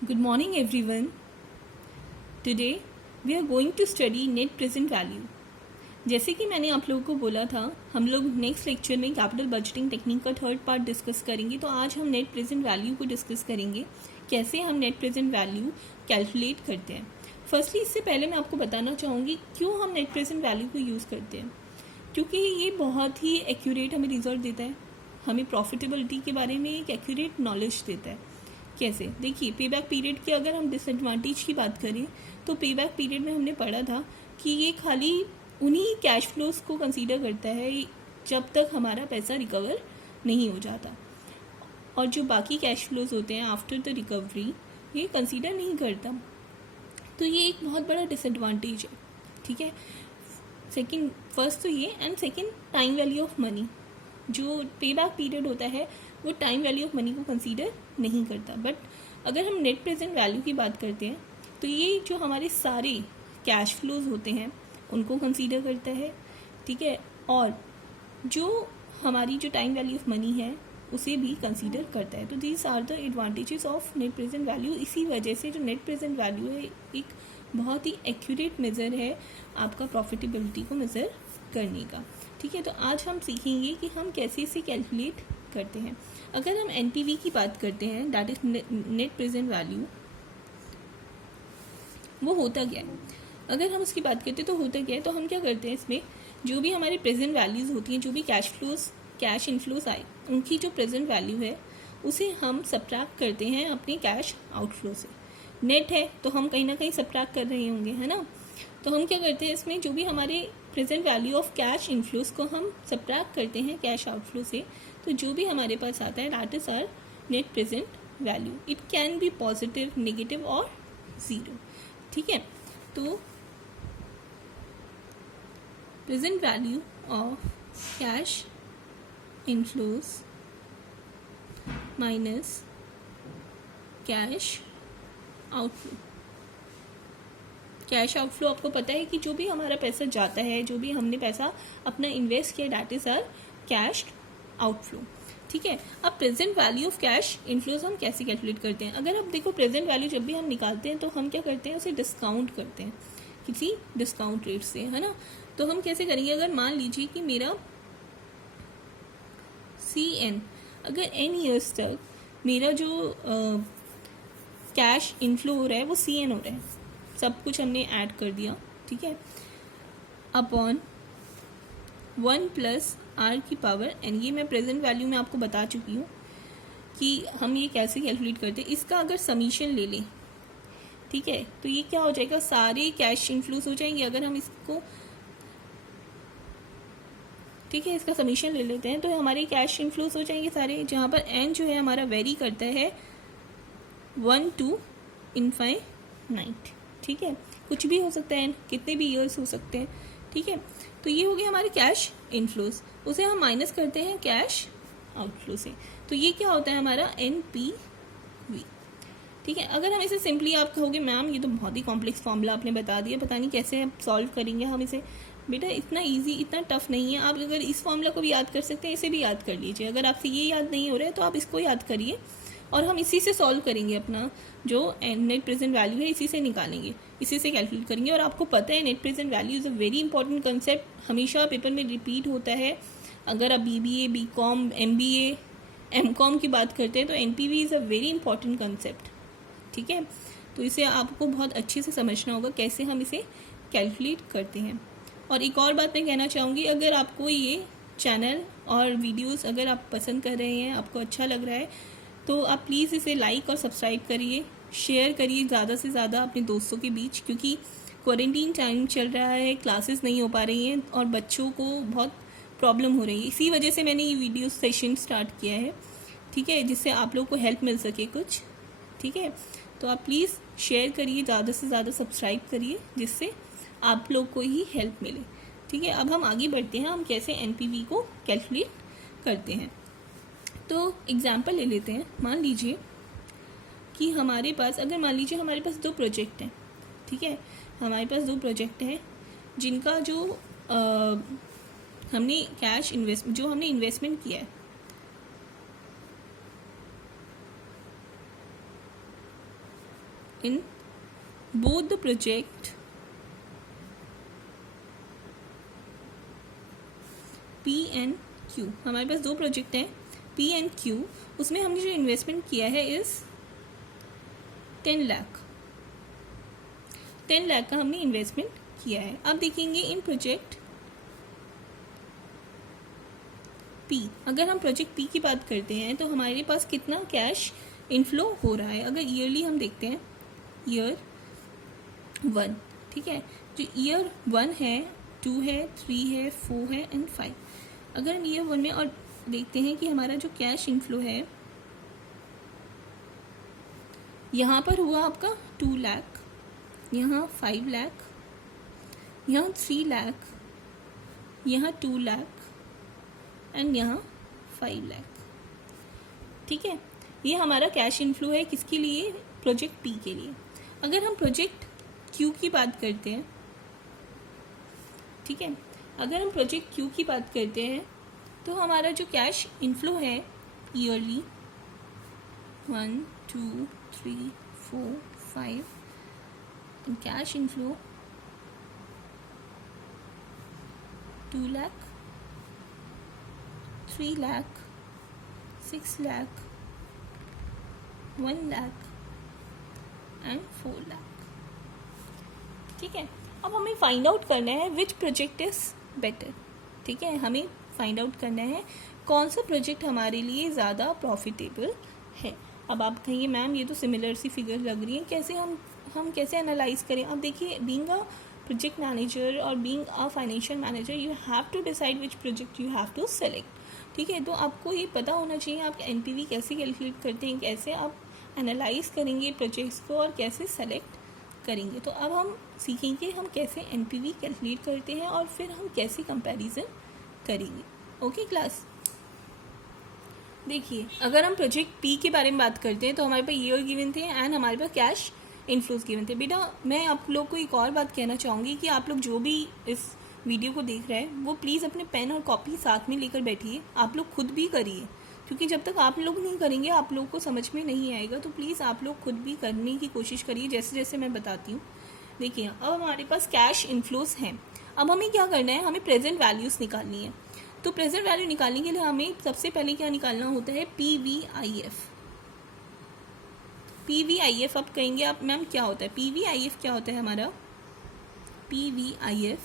Good morning everyone. Today we are going to study net present value. जैसे कि मैंने आप लोगों को बोला था, हम लोग नेक्स्ट लेक्चर में कैपिटल बजटिंग टेक्निक का थर्ड पार्ट डिस्कस करेंगे। तो आज हम नेट प्रेजेंट वैल्यू को डिस्कस करेंगे, कैसे हम नेट प्रेजेंट वैल्यू कैलकुलेट करते हैं। फर्स्टली इससे पहले मैं आपको बताना चाहूँगी क्यों हम नेट प्रेजेंट वैल्यू को यूज़ करते हैं। क्योंकि ये बहुत ही एक्यूरेट हमें रिजल्ट देता है, हमें प्रॉफिटेबिलिटी के बारे में एक एक्यूरेट नॉलेज देता है। कैसे? देखिए, पे बैक पीरियड की अगर हम डिसएडवांटेज की बात करें तो पे बैक पीरियड में हमने पढ़ा था कि ये खाली उन्हीं कैश फ्लोज को कंसीडर करता है जब तक हमारा पैसा रिकवर नहीं हो जाता, और जो बाकी कैश फ्लोज होते हैं आफ्टर द रिकवरी ये कंसीडर नहीं करता। तो ये एक बहुत बड़ा डिसएडवांटेज है, ठीक है। सेकंड, फर्स्ट तो ये, and second time value of money. जो पे बैक पीरियड होता है वो टाइम वैल्यू ऑफ मनी को कंसीडर नहीं करता। बट अगर हम नेट प्रेजेंट वैल्यू की बात करते हैं तो ये जो हमारे सारे कैश फ्लोज होते हैं उनको कंसीडर करता है, ठीक है, और जो हमारी जो टाइम वैल्यू ऑफ मनी है उसे भी कंसीडर करता है। तो these are the advantages of net present value. इसी वजह से जो नेट प्रेजेंट वैल्यू है एक बहुत ही एक्यूरेट मेज़र है आपका प्रॉफिटेबिलिटी को मेज़र करने का, ठीक है। तो आज हम सीखेंगे कि हम कैसे इसे कैलकुलेट करते हैं। अगर हम एनपीवी की बात करते हैं, that is net present value, वो होता क्या है? अगर हम उसकी बात करते हैं तो होता क्या है, तो हम क्या करते हैं, इसमें जो भी हमारी प्रेजेंट वैल्यूज़ होती हैं, जो भी कैश इनफ्लोज आए, उनकी जो प्रेजेंट वैल्यू है उसे हम सब्ट्रैक्ट करते हैं अपने कैश आउटफ्लो से। नेट है तो हम कहीं ना कहीं सब्ट्रैक्ट कर रहे होंगे, है ना। तो हम क्या करते हैं, इसमें जो भी हमारे present value of cash inflows को हम सब्ट्रैक्ट करते हैं कैश आउटफ्लो से। तो जो भी हमारे पास आता है that is our net present value. It can be positive, negative और ज़ीरो, ठीक है। तो present value of cash inflows minus cash outflow. Cash outflow आपको पता है कि जो भी हमारा पैसा जाता है, जो भी हमने पैसा अपना इन्वेस्ट किया, that is our cash outflow, ठीक है। अब present value of cash inflows हम कैसे कैलकुलेट करते हैं? अगर आप देखो, प्रेजेंट वैल्यू जब भी हम निकालते हैं तो हम क्या करते हैं, उसे डिस्काउंट करते हैं किसी डिस्काउंट रेट से, है ना। तो हम कैसे करेंगे? अगर मान लीजिए कि मेरा CN, अगर N ईयर्स तक मेरा जो कैश इनफ्लो हो रहा है वो CN हो रहा है, सब कुछ हमने ऐड कर दिया, ठीक है, अपॉन 1 प्लस R की पावर N। ये मैं प्रेजेंट वैल्यू में आपको बता चुकी हूँ कि हम ये कैसे कैलकुलेट करते हैं। इसका अगर समीशन ले लें, ठीक है, तो ये क्या हो जाएगा, सारे कैश इनफ्लोज हो जाएंगे। अगर हम इसको, ठीक है, इसका समीशन ले लेते हैं तो हमारे कैश इनफ्लोज हो जाएंगे सारे, जहाँ पर N जो है हमारा वेरी करता है 1 to इनफाइनाइट, ठीक है, कुछ भी हो सकता है, कितने भी ईयर्स हो सकते हैं, ठीक है। तो ये हो गया हमारे कैश इनफ्लोज, उसे हम माइनस करते हैं कैश आउटफ्लो से। तो ये क्या होता है हमारा NPV, ठीक है। अगर हम इसे सिंपली, आप कहोगे मैम ये तो बहुत ही कॉम्प्लेक्स फॉर्मूला आपने बता दिया, पता नहीं कैसे सॉल्व करेंगे हम इसे। बेटा इतना इजी, इतना टफ नहीं है। आप अगर इस फॉर्मूला को भी याद कर सकते हैं, इसे भी याद कर लीजिए। अगर आपसे ये याद नहीं हो रहा है तो आप इसको याद करिए और हम इसी से सॉल्व करेंगे। अपना जो नेट प्रेजेंट वैल्यू है इसी से निकालेंगे, इसी से कैलकुलेट करेंगे। और आपको पता है net present value is a very important concept, हमेशा पेपर में रिपीट होता है। अगर आप BBA, BCom, MBA, MCom की बात करते हैं तो NPV is a very important concept, ठीक है। तो इसे आपको बहुत अच्छे से समझना होगा कैसे हम इसे कैलकुलेट करते हैं। और एक और बात मैं कहना चाहूँगी, अगर आपको ये चैनल और वीडियोस अगर आप पसंद कर रहे हैं, आपको अच्छा लग रहा है, तो आप प्लीज़ इसे लाइक और सब्सक्राइब करिए, शेयर करिए ज़्यादा से ज़्यादा अपने दोस्तों के बीच, क्योंकि क्वारंटीन टाइम चल रहा है, क्लासेस नहीं हो पा रही हैं और बच्चों को बहुत प्रॉब्लम हो रही है। इसी वजह से मैंने ये वीडियो सेशन स्टार्ट किया है, ठीक है, जिससे आप लोग को हेल्प मिल सके कुछ, ठीक है। तो आप प्लीज़ शेयर करिए, ज़्यादा से ज़्यादा सब्सक्राइब करिए, जिससे आप लोग को ही हेल्प मिले, ठीक है। अब हम आगे बढ़ते हैं, हम कैसे NPV को कैलकुलेट करते हैं। तो एग्जाम्पल ले लेते हैं। मान लीजिए कि हमारे पास, अगर मान लीजिए हमारे पास 2 प्रोजेक्ट हैं, ठीक है, हमारे पास 2 प्रोजेक्ट हैं जिनका जो हमने इन्वेस्टमेंट किया है, in both the project P and Q. हमारे पास दो प्रोजेक्ट हैं P and Q. उसमें हमने जो इन्वेस्टमेंट किया है इज 10 लाख. 10 लाख का हमने इन्वेस्टमेंट किया है. अब देखेंगे इन प्रोजेक्ट P. अगर हम प्रोजेक्ट P की बात करते हैं तो हमारे पास कितना कैश इनफ्लो हो रहा है. अगर ईयरली हम देखते हैं ईयर 1, ठीक है, जो ईयर 1 है, 2 है, 3 है, 4 है एंड 5. अगर हम ईयर 1 में और देखते हैं कि हमारा जो कैश इनफ्लो है यहाँ पर हुआ आपका 2 लाख, यहाँ 5 लाख, यहाँ 3 लाख, यहाँ 2 लाख एंड यहाँ 5 लाख. ठीक है, ये हमारा कैश इनफ्लो है किसके लिए, प्रोजेक्ट P के लिए. अगर हम प्रोजेक्ट Q की बात करते हैं, ठीक है, अगर हम प्रोजेक्ट Q की बात करते हैं तो हमारा जो कैश इनफ्लो है yearly 1, 2, 3, 4, 5 and cash inflow 2 lakh, 3 lakh, 6 lakh, 1 lakh and 4 lakh. ठीक है, अब हमें फाइंड आउट करना है विच प्रोजेक्ट इज बेटर. ठीक है, हमें फाइंड आउट करना है कौन सा प्रोजेक्ट हमारे लिए ज़्यादा प्रॉफिटेबल है. अब आप कहिए मैम ये तो सिमिलर सी फिगर लग रही है, कैसे हम कैसे एनालाइज करें. अब देखिए, बीइंग अ प्रोजेक्ट मैनेजर और being a financial manager you have to decide which project you have to select. ठीक है, तो आपको ये पता होना चाहिए आप NPV कैसे कैलकुलेट करते हैं, कैसे आप एनालाइज करेंगे प्रोजेक्ट्स को और कैसे सेलेक्ट करेंगे. तो अब हम सीखेंगे हम कैसे NPV कैलकुलेट करते हैं और फिर हम कैसे कंपैरिजन करेंगे. ओके क्लास, देखिए अगर हम प्रोजेक्ट P के बारे में बात करते हैं तो हमारे पास ईयर गिवन थे एंड हमारे पास कैश इनफ्लोज गिवन थे. बेटा मैं आप लोग को एक और बात कहना चाहूँगी कि आप लोग जो भी इस वीडियो को देख रहे हैं वो प्लीज़ अपने पेन और कॉपी साथ में लेकर बैठिए. आप लोग खुद भी करिए, क्योंकि जब तक आप लोग नहीं करेंगे आप लोग को समझ में नहीं आएगा. तो प्लीज़ आप लोग खुद भी करने की कोशिश करिए जैसे जैसे मैं बताती हूँ. देखिए अब हमारे पास कैश इनफ्लोज हैं. अब हमें क्या करना है, हमें प्रेजेंट वैल्यूज़ निकालनी है. तो प्रेजेंट वैल्यू निकालने के लिए हमें सबसे पहले क्या निकालना होता है, PVIF. PVIF अब कहेंगे आप मैम क्या होता है. PVIF क्या होता है हमारा, PVIF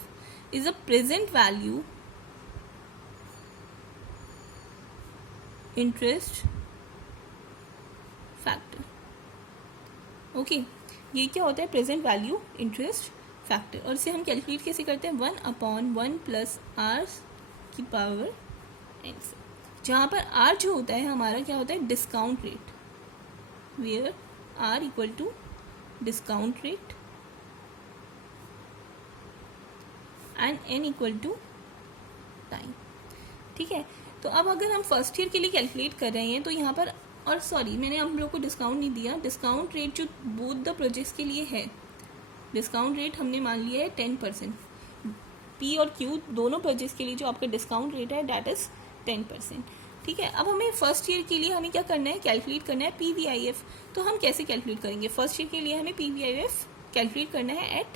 is a present value interest factor. Okay, ये क्या होता है, प्रेजेंट वैल्यू इंटरेस्ट फैक्टर. और इसे हम कैलकुलेट कैसे करते हैं, 1/1 + R की पावर n से, जहाँ पर R जो होता है हमारा क्या होता है, discount rate, where R equal to discount rate and n equal to time. ठीक है, तो अब अगर हम फर्स्ट ईयर के लिए कैलकुलेट कर रहे हैं तो यहाँ पर, और सॉरी मैंने हम लोग को डिस्काउंट नहीं दिया, डिस्काउंट रेट जो बोथ द प्रोजेक्ट्स के लिए है, डिस्काउंट रेट हमने मान लिया है 10%. P और Q दोनों प्रोजेक्ट्स के लिए जो आपका डिस्काउंट रेट है दैट इज़ 10%. ठीक है, अब हमें फर्स्ट ईयर के लिए हमें क्या करना है, कैलकुलेट करना है PVIF. तो हम कैसे कैलकुलेट करेंगे, फर्स्ट ईयर के लिए हमें PVIF कैलकुलेट करना है एट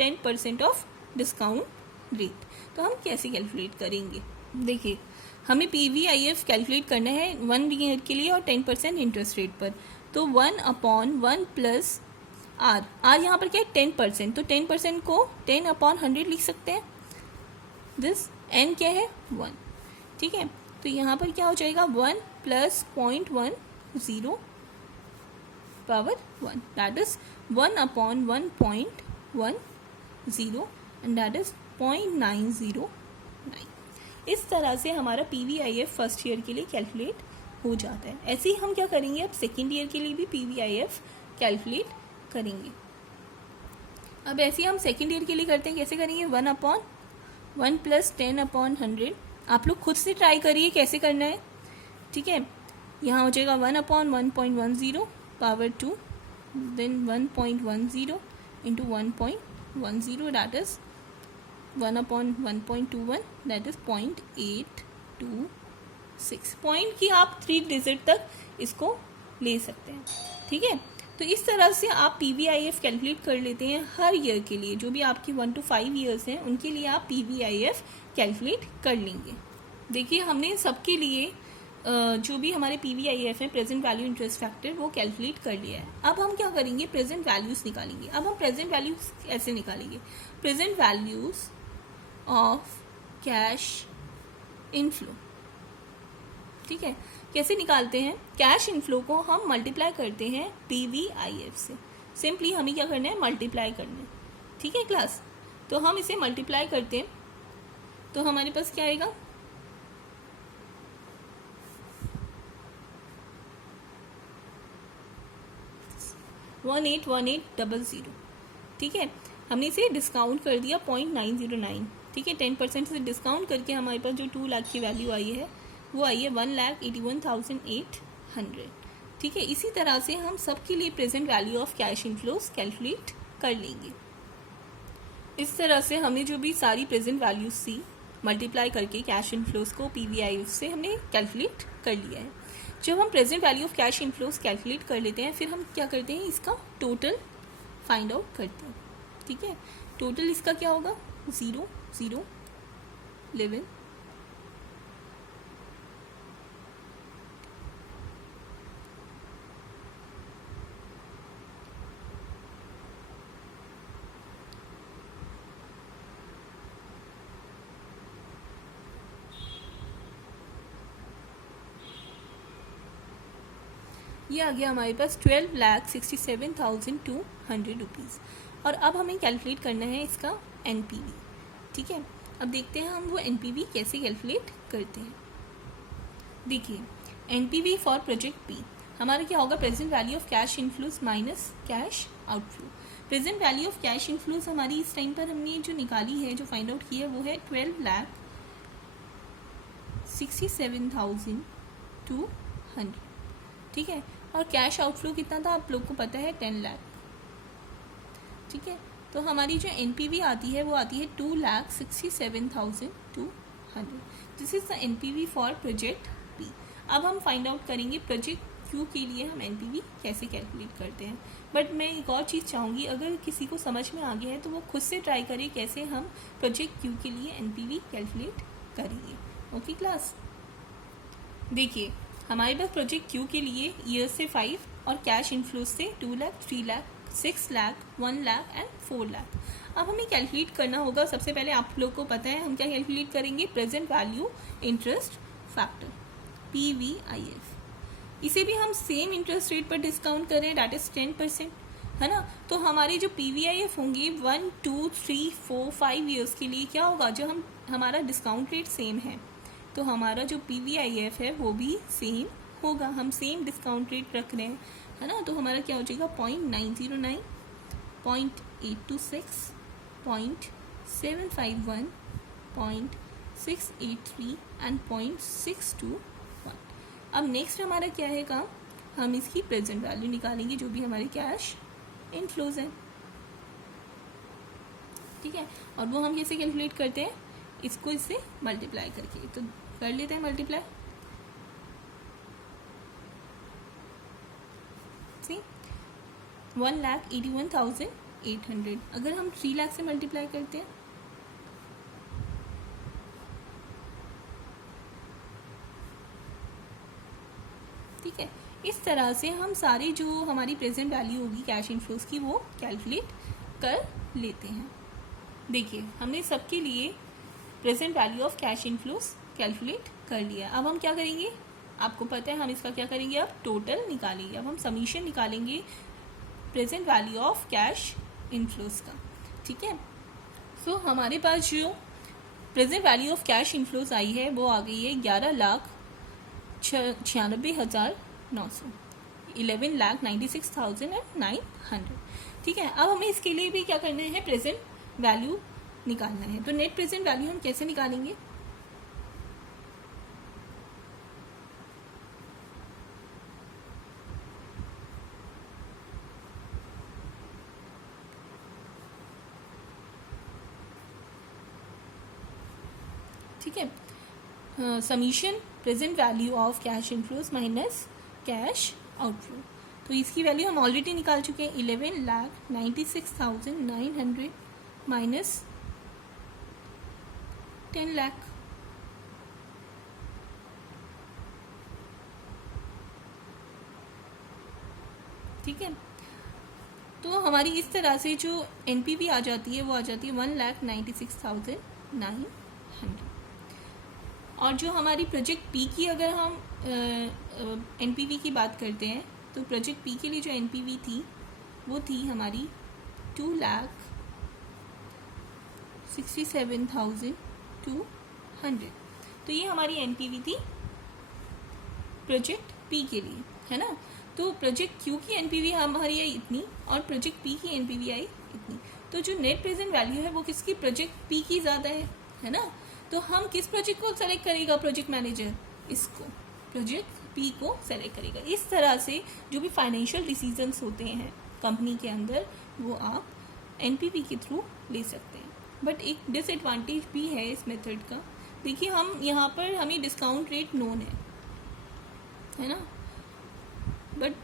10% ऑफ डिस्काउंट रेट. तो हम कैसे कैलकुलेट करेंगे, देखिए हमें PVIF कैलकुलेट करना है 1 ईयर के लिए और 10% इंटरेस्ट रेट पर. तो 1/1 + R यहाँ पर क्या है 10%, तो 10% को 10/100 लिख सकते हैं. दिस n क्या है 1. ठीक है, तो यहाँ पर क्या हो जाएगा 1 + 0.10 power 1 that is 1/1.10 and that is 0.909. इस तरह से हमारा PVIF फर्स्ट ईयर के लिए कैलकुलेट हो जाता है. ऐसे ही हम क्या करेंगे, अब सेकेंड ईयर के लिए भी PVIF कैलकुलेट करेंगे. अब ऐसे ही हम सेकेंड ईयर के लिए करते हैं, कैसे करेंगे, 1/1 + 10/100. आप लोग खुद से ट्राई करिए कैसे करना है. ठीक है, यहाँ हो जाएगा 1/1.10 power 2 then 1.10 into 1.10 that is 1/1.21 that is 0.826. Point की आप 3 डिजिट तक इसको ले सकते हैं. ठीक है, तो इस तरह से आप PVIF कैलकुलेट कर लेते हैं हर ईयर के लिए, जो भी आपकी 1 to 5 ईयर्स हैं उनके लिए आप PVIF कैलकुलेट कर लेंगे। देखिए हमने सबके लिए जो भी हमारे PVIF है, प्रेजेंट वैल्यू इंटरेस्ट फैक्टर, वो कैलकुलेट कर लिया है। अब हम क्या करेंगे, प्रेजेंट वैल्यूज निकालेंगे। अब हम प्रेजेंट वैल्यूज कैसे निकालेंगे, present values of cash inflow. ठीक है, कैसे निकालते हैं, कैश इनफ्लो को हम मल्टीप्लाई करते हैं PVIF से। सिंपली हमें क्या करना है, मल्टीप्लाई करना है। ठीक है क्लास, तो हम इसे मल्टीप्लाई करते हैं तो हमारे पास क्या आएगा, 181800। ठीक है, हमने इसे डिस्काउंट कर दिया 0.909। ठीक है, 10% से डिस्काउंट करके हमारे पास जो 2 लाख की वैल्यू आई है वो आई है 1,81,800। ठीक है, इसी तरह से हम सबके लिए present value of cash inflows calculate कर लेंगे। इस तरह से हमें जो भी सारी प्रेजेंट वैल्यूज थी मल्टीप्लाई करके कैश इनफ्लोज को PVIF से हमने कैलकुलेट कर लिया है। जब हम present value of cash inflows calculate कर लेते हैं, फिर हम क्या करते हैं, इसका टोटल फाइंड आउट करते हैं। ठीक है, टोटल इसका क्या होगा, 0 0 11 ये आ गया हमारे पास 12,67,200 रुपीज़। और अब हमें कैलकुलेट करना है इसका NPV। ठीक है, अब देखते हैं हम वो NPV कैसे कैलकुलेट करते हैं। देखिए NPV फॉर प्रोजेक्ट P हमारा क्या होगा, present value of cash inflows minus cash outflow. Present value of cash inflows हमारी इस टाइम पर हमने जो निकाली है, जो फाइंड आउट की है, वो है 12,67,200। ठीक है, और कैश आउटफ्लो कितना था आप लोग को पता है, 10 लाख। ठीक है, तो हमारी जो NPV आती है वो आती है 2,67,200। This is the NPV for project P। अब हम फाइंड आउट करेंगे प्रोजेक्ट Q के लिए हम NPV कैसे कैलकुलेट करते हैं। बट मैं एक और चीज़ चाहूँगी, अगर किसी को समझ में आ गया है तो वो खुद से ट्राई करे कैसे हम प्रोजेक्ट Q के लिए NPV कैलकुलेट करेंगे। ओके क्लास, देखिए हमारे पास प्रोजेक्ट Q के लिए ईयर से 5 और कैश इनफ्लोज से 2 लाख, 3 लाख, 6 लाख, 1 लाख एंड 4 लाख। अब हमें कैलकुलेट करना होगा, सबसे पहले आप लोग को पता है हम क्या कैलकुलेट करेंगे, present value interest factor PVIF। इसे भी हम सेम इंटरेस्ट रेट पर डिस्काउंट करें, दैट इज 10%, है ना। तो हमारे जो PVIF होंगे 1 2 3 4 5 ईयर्स के लिए क्या होगा, जो हमारा डिस्काउंट रेट सेम है तो हमारा जो PVIF है वो भी सेम होगा, हम सेम डिस्काउंट रेट रख रहे हैं, है ना। तो हमारा क्या हो जाएगा, 0.909, 0.826, 0.751, 0.683 एंड 0.621। अब नेक्स्ट हमारा क्या है काम, हम इसकी प्रेजेंट वैल्यू निकालेंगे जो भी हमारे कैश इनफ्लोज है। ठीक है, और वो हम कैसे कैलकुलेट करते हैं, इसको इससे मल्टीप्लाई करके, तो कर लेते हैं मल्टीप्लाई। सी 1,81,800, अगर हम 3 लाख से मल्टीप्लाई करते हैं ठीक है, इस तरह से हम सारी जो हमारी प्रेजेंट वैल्यू होगी कैश इनफ्लोज की वो कैलकुलेट कर लेते हैं। देखिए हमने सबके लिए present value of cash inflows calculate कर लिया। अब हम क्या करेंगे, आपको पता है हम इसका क्या करेंगे, अब टोटल निकालेंगे। अब हम समीशन निकालेंगे present value of cash inflows का। ठीक है, सो हमारे पास जो present value of cash inflows आई है वो आ गई है 11,96,900, 11,96,900। ठीक है, अब हमें इसके लिए भी क्या करना है, प्रेजेंट वैल्यू निकालना है। तो नेट प्रेजेंट वैल्यू हम कैसे निकालेंगे, ठीक है, summation present value of cash inflows minus cash outflow. तो इसकी वैल्यू हम ऑलरेडी निकाल चुके हैं, 11,96,900 माइनस 10 लाख। ठीक है, तो हमारी इस तरह से जो एनपीवी आ जाती है वो आ जाती है 1,96,900। और जो हमारी प्रोजेक्ट पी की अगर हम एनपीवी की बात करते हैं तो प्रोजेक्ट पी के लिए जो एनपीवी थी वो थी हमारी 2,67,200। तो ये हमारी एनपीवी थी प्रोजेक्ट पी के लिए, है ना। तो प्रोजेक्ट क्यू की एनपीवी हमारी आई इतनी और प्रोजेक्ट पी की एनपीवी आई इतनी। तो जो नेट प्रेजेंट वैल्यू है वो किसकी, प्रोजेक्ट पी की ज़्यादा है ना। तो हम किस प्रोजेक्ट को सेलेक्ट करेगा प्रोजेक्ट मैनेजर, इसको प्रोजेक्ट पी को सेलेक्ट करेगा। इस तरह से जो भी फाइनेंशियल डिसीजंस होते हैं कंपनी के अंदर वो आप एनपीवी के थ्रू ले सकते हैं। बट एक डिसएडवांटेज भी है इस मेथड का। देखिए हम यहाँ पर हमें डिस्काउंट रेट नोन है ना, बट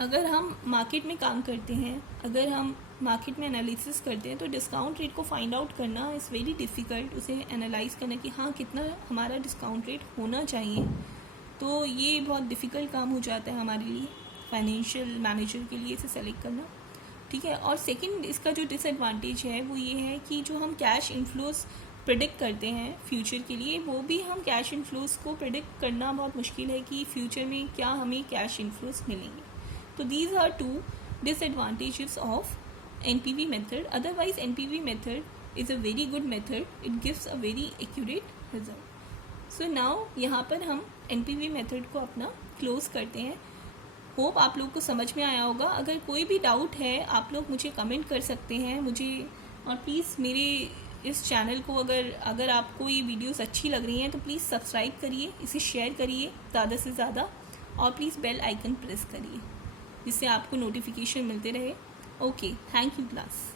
अगर हम मार्केट में काम करते हैं, अगर हम मार्केट में एनालिसिस करते हैं तो डिस्काउंट रेट को फाइंड आउट करना इज़ वेरी डिफ़िकल्ट। उसे एनालाइज करना कि हाँ कितना हमारा डिस्काउंट रेट होना चाहिए, तो ये बहुत डिफ़िकल्ट काम हो जाता है हमारे लिए, फाइनेंशियल मैनेजर के लिए इसे सेलेक्ट करना। ठीक है, और सेकंड इसका जो डिसएडवांटेज है वो ये है कि जो हम कैश इन्फ्लोस प्रेडिक्ट करते हैं फ्यूचर के लिए, वो भी हम कैश इन्फ्लोस को प्रेडिक्ट करना बहुत मुश्किल है कि फ्यूचर में क्या हमें कैश इन्फ्लोस मिलेंगे। तो these are two disadvantages of NPV method. Otherwise NPV method is a very good method, it gives a very accurate result. So now यहाँ पर हम एनपीवी मेथड को अपना क्लोज करते हैं। होप आप लोग को समझ में आया होगा। अगर कोई भी डाउट है आप लोग मुझे कमेंट कर सकते हैं मुझे, और प्लीज़ मेरे इस चैनल को अगर आपको ये वीडियोस अच्छी लग रही हैं तो प्लीज़ सब्सक्राइब करिए, इसे शेयर करिए ज़्यादा से ज़्यादा, और प्लीज़ बेल आइकन प्रेस करिए जिससे आपको नोटिफिकेशन मिलते रहे। Okay, thank you class.